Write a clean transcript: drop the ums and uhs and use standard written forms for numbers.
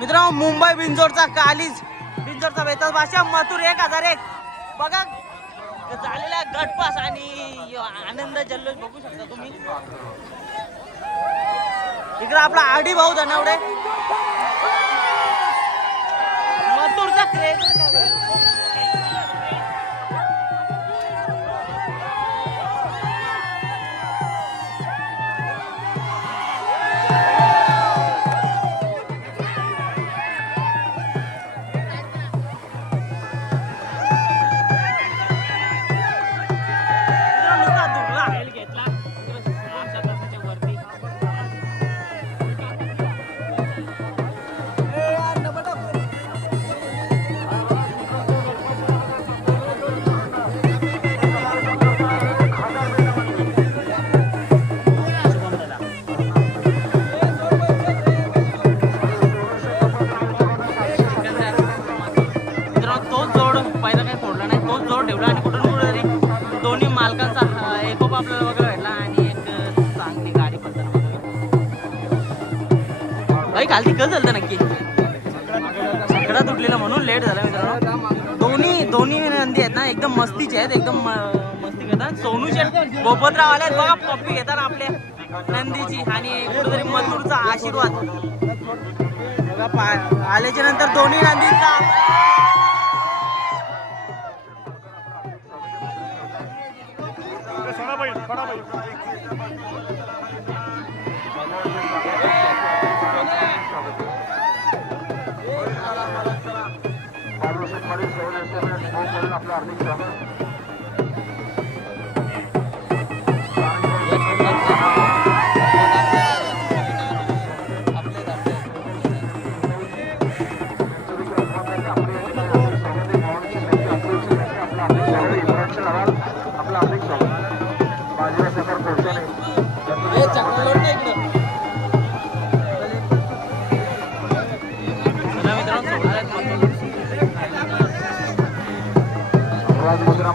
मित्रांनो मुंबई बिंजोरचा कालीज बिंजोरचा बेताल भाषा मथुर 1001 बघा झालेला गटपास आणि आनंद जल्लोष बघू शकता तुम्ही. इकडे आपला आडी भाऊ धनवडे मथुरचा क्रेज. कालती कस झालं नक्की सगळा तुटलेला म्हणून लेट झाला मित्रांनो. दोन्ही नंदी आहेत ना एकदम मस्तीचे आहेत, एकदम मस्ती घेतात. सोनू शेठ गोपतराव आले बघा पप्पी घेतात आपल्या नंदीची आणि कुठेतरी मथुरचा आशीर्वाद बघा आल्याच्या नंतर दोन्ही नंदीचा मुद्रा